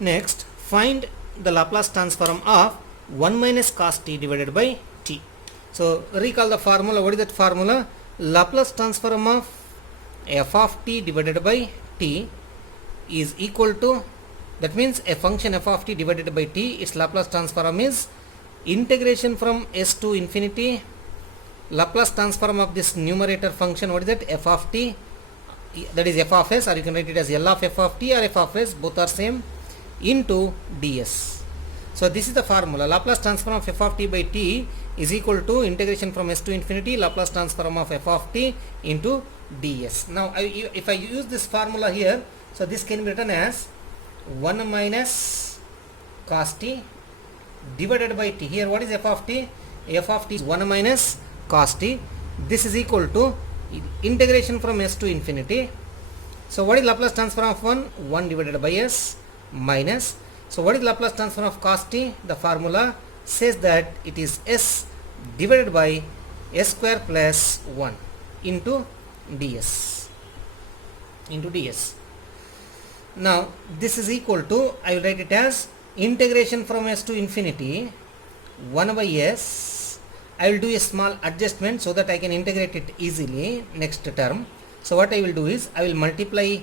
Next, find the Laplace transform of 1 minus cos t divided by t. So recall the formula. What is that formula? Laplace transform of f of t divided by t is equal to, that means a function f of t divided by t, its Laplace transform is integration from s to infinity, Laplace transform of this numerator function, what is that, f of t, that is f of s, or you can write it as L of f of t or f of s, both are same, into ds. So this is the formula. Laplace transform of f of t by t is equal to integration from s to infinity, Laplace transform of f of t into ds. Now if I use this formula here, so this can be written as 1 minus cos t divided by t. Here what is f of t? F of t is 1 minus cos t. This is equal to integration from s to infinity. So what is Laplace transform of 1? 1 divided by s minus. So what is Laplace transform of cos t? The formula says that it is s divided by s square plus 1 into ds. Now this is equal to, I will write it as integration from s to infinity 1 by s. I will do a small adjustment so that I can integrate it easily next term. So what I will do is I will multiply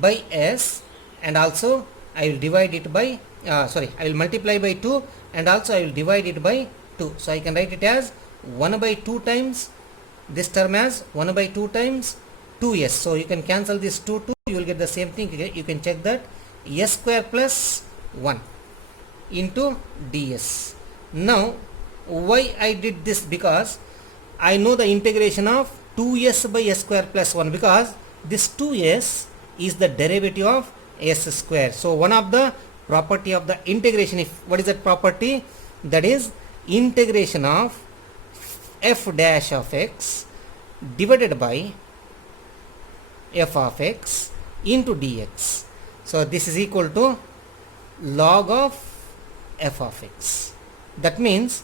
by s and also I will divide it by I will multiply by 2 and also I will divide it by 2. So I can write it as 1 by 2 times this term as 1 by 2 times 2s. So you can cancel this 2, you will get the same thing. You can check that, s square plus 1 into ds. Now why I did this? Because I know the integration of 2s by s square plus 1, because this 2s is the derivative of s square. So one of the property of the integration, what is that property? That is integration of f dash of x divided by f of x into dx. So this is equal to log of f of x. That means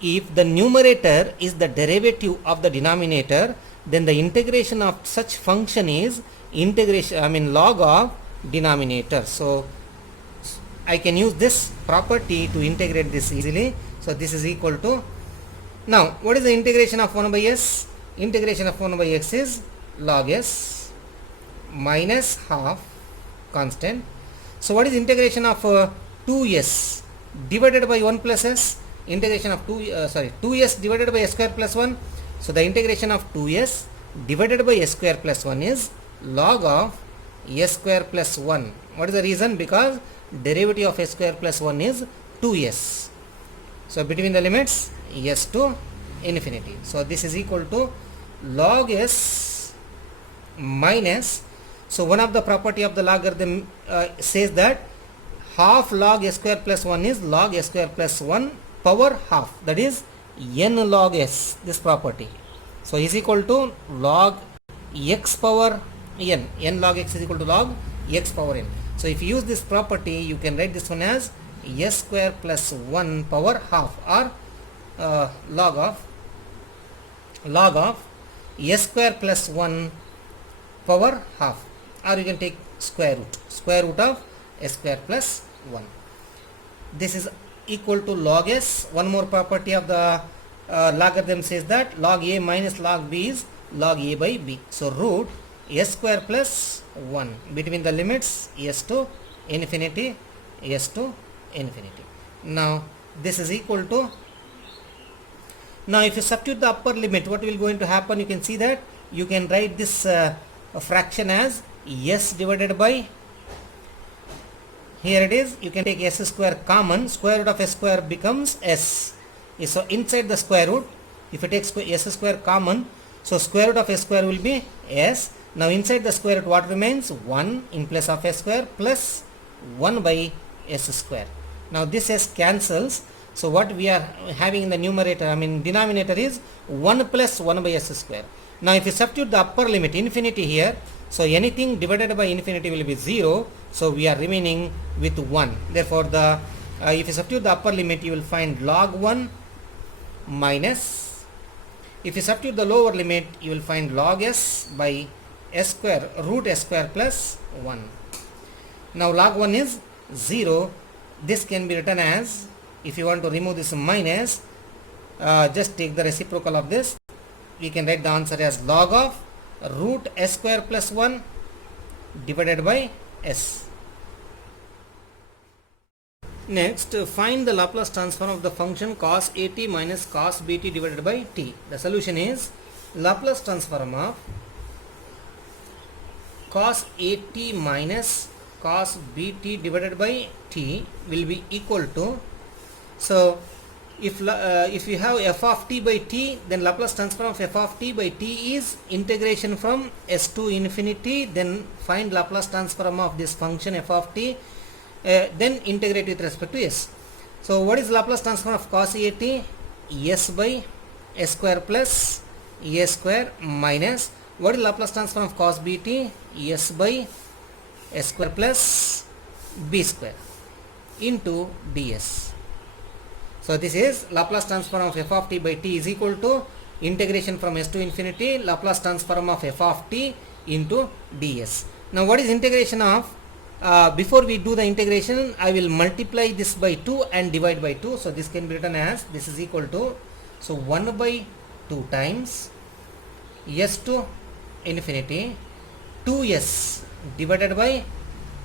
if the numerator is the derivative of the denominator, then the integration of such function is log of denominator. So I can use this property to integrate this easily. So this is equal to, now what is the integration of 1 by s? Integration of 1 by x is log s minus half constant. So what is integration of 2s divided by 1 plus s? Integration of 2s divided by s square plus 1. So the integration of 2s divided by s square plus 1 is log of s square plus 1. What is the reason? Because derivative of s square plus 1 is 2s. So between the limits s to infinity. So this is equal to log s minus, so one of the property of the logarithm says that half log s square plus 1 is log s square plus 1 power half, that is n log s, this property. So is equal to log x power n, n log x is equal to log x power n. So if you use this property, you can write this one as s square plus 1 power half, or log of s square plus 1 power half, or you can take square root of s square plus 1. This is equal to log s. One more property of the logarithm says that log a minus log b is log a by b. So root s square plus 1 between the limits s to infinity, s to infinity. Now this is equal to, now if you substitute the upper limit, what will going to happen? You can see that you can write this fraction as s divided by, here it is, you can take s square common, square root of s square becomes s. So inside the square root, if you take s square common, so square root of s square will be s. Now inside the square root what remains? 1 in place of s square plus 1 by s square. Now this s cancels. So what we are having in the numerator, denominator is 1 plus 1 by s square. Now if you substitute the upper limit infinity here, so anything divided by infinity will be 0. So we are remaining with 1. Therefore the if you substitute the upper limit, you will find log 1 minus, if you substitute the lower limit, you will find log s by s square root s square plus 1. Now log 1 is 0, this can be written as, if you want to remove this minus, just take the reciprocal of this. We can write the answer as log of root s square plus 1 divided by s. Next, find the Laplace transform of the function cos at minus cos bt divided by t. The solution is Laplace transform of cos at minus cos bt divided by t will be equal to, so if you have f of t by t, then Laplace transform of f of t by t is integration from s to infinity, then find Laplace transform of this function f of t, then integrate with respect to s. So what is Laplace transform of cos at? S by s square plus a square minus, what is Laplace transform of cos bt? S by s square plus b square into ds. So this is Laplace transform of f of t by t is equal to integration from s to infinity Laplace transform of f of t into ds. Now what is integration of? Before we do the integration, I will multiply this by 2 and divide by 2. So this can be written as, this is equal to, so 1 by 2 times s to infinity 2s divided by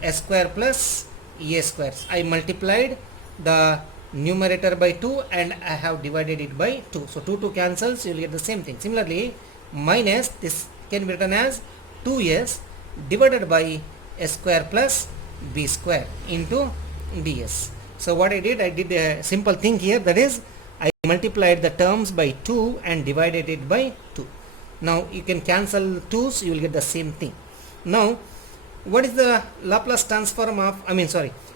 s square plus a square. I multiplied the numerator by 2 and I have divided it by 2. So 2 cancels, you will get the same thing. Similarly, minus this can be written as 2s divided by s square plus b square into ds. So what I did a simple thing here, that is I multiplied the terms by 2 and divided it by 2. Now you can cancel 2's, you will get the same thing. Now what is the Laplace transform of,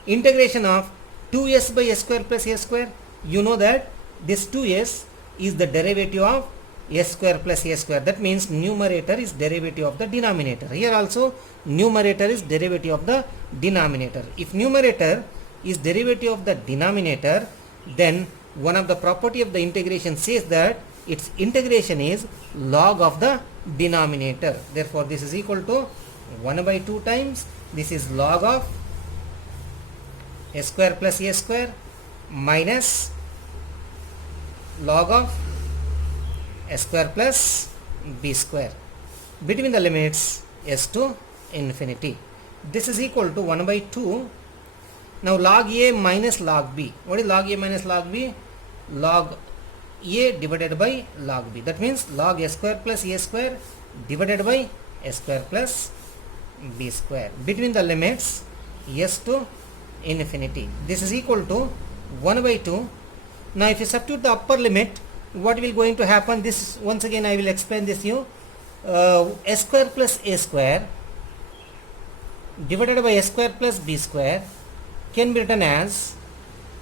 integration of 2s by s square plus a square? You know that this 2s is the derivative of s square plus a square. That means numerator is derivative of the denominator. Here also numerator is derivative of the denominator. If numerator is derivative of the denominator, then one of the property of the integration says that its integration is log of the denominator. Therefore this is equal to 1 by 2 times, this is log of s square plus a square minus log of s square plus b square between the limits s to infinity. This is equal to 1 by 2. Now log a minus log b. What is log a minus log b? Log a divided by log b. That means log s square plus a square divided by s square plus b square between the limits s to infinity. This is equal to 1 by 2. Now if you substitute the upper limit, what will going to happen? This once again I will explain this you. S square plus a square divided by s square plus b square can be written as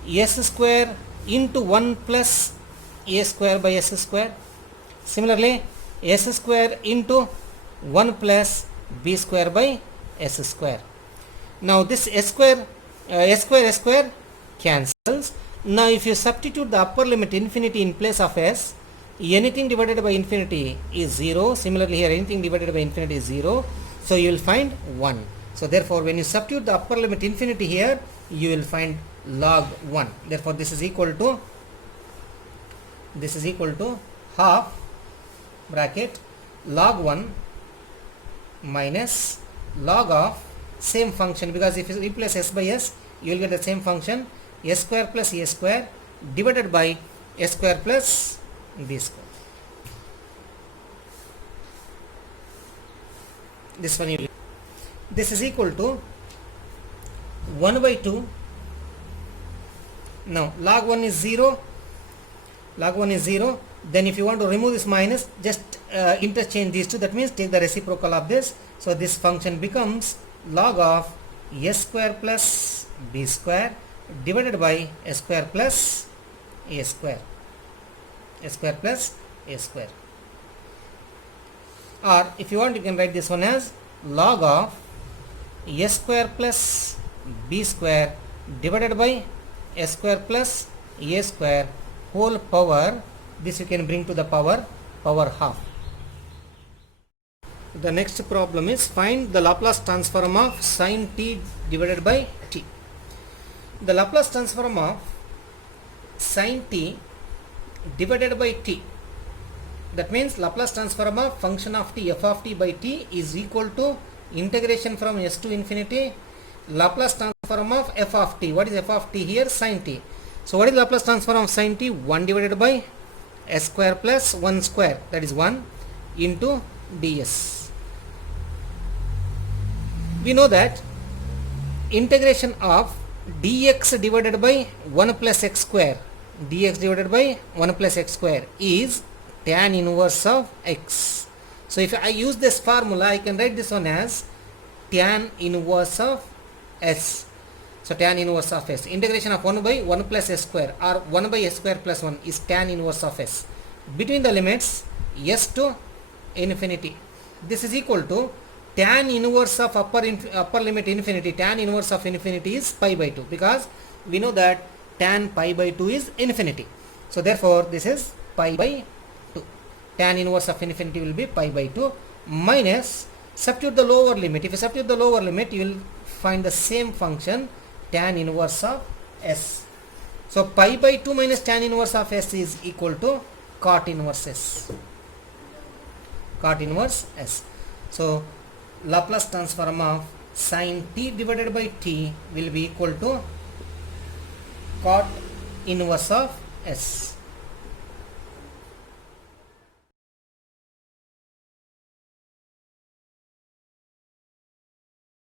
s square into 1 plus a square by s square. Similarly, s square into 1 plus b square by s square. Now this s square cancels. Now if you substitute the upper limit infinity in place of s, anything divided by infinity is 0. Similarly here anything divided by infinity is 0. So you will find 1. So therefore when you substitute the upper limit infinity here, you will find log 1. Therefore this is equal to half bracket log 1 minus log of same function, because if you replace s by s, you will get the same function, s square plus a square divided by s square plus b square. This one you, this is equal to 1 by 2. Now log 1 is 0. Then if you want to remove this minus, just interchange these two. That means take the reciprocal of this. So this function becomes log of s square plus b square divided by s square plus a square. Or if you want, you can write this one as log of s square plus b square divided by s square plus a square whole power. This you can bring to the power half. The next problem is find the Laplace transform of sin t divided by t. the Laplace transform of sin t divided by t, that means Laplace transform of function of t f of t by t is equal to integration from s to infinity Laplace transform of f of t. What is f of t here? Sin t. So what is Laplace transform of sin t? 1 divided by s square plus 1 square, that is 1 into ds. We know that integration of dx divided by 1 plus x square, dx divided by 1 plus x square is tan inverse of x. So if I use this formula, I can write this one as tan inverse of s. So tan inverse of s, integration of 1 by 1 plus s square or 1 by s square plus 1 is tan inverse of s between the limits s to infinity. This is equal to tan inverse of upper limit infinity. Tan inverse of infinity is pi by 2, because we know that tan pi by 2 is infinity. So therefore this is pi by 2. Tan inverse of infinity will be pi by 2 minus, substitute the lower limit. If you substitute the lower limit, you will find the same function, tan inverse of s. So pi by 2 minus tan inverse of s is equal to cot inverse s. Cot inverse s. So Laplace transform of sin t divided by t will be equal to cot inverse of s.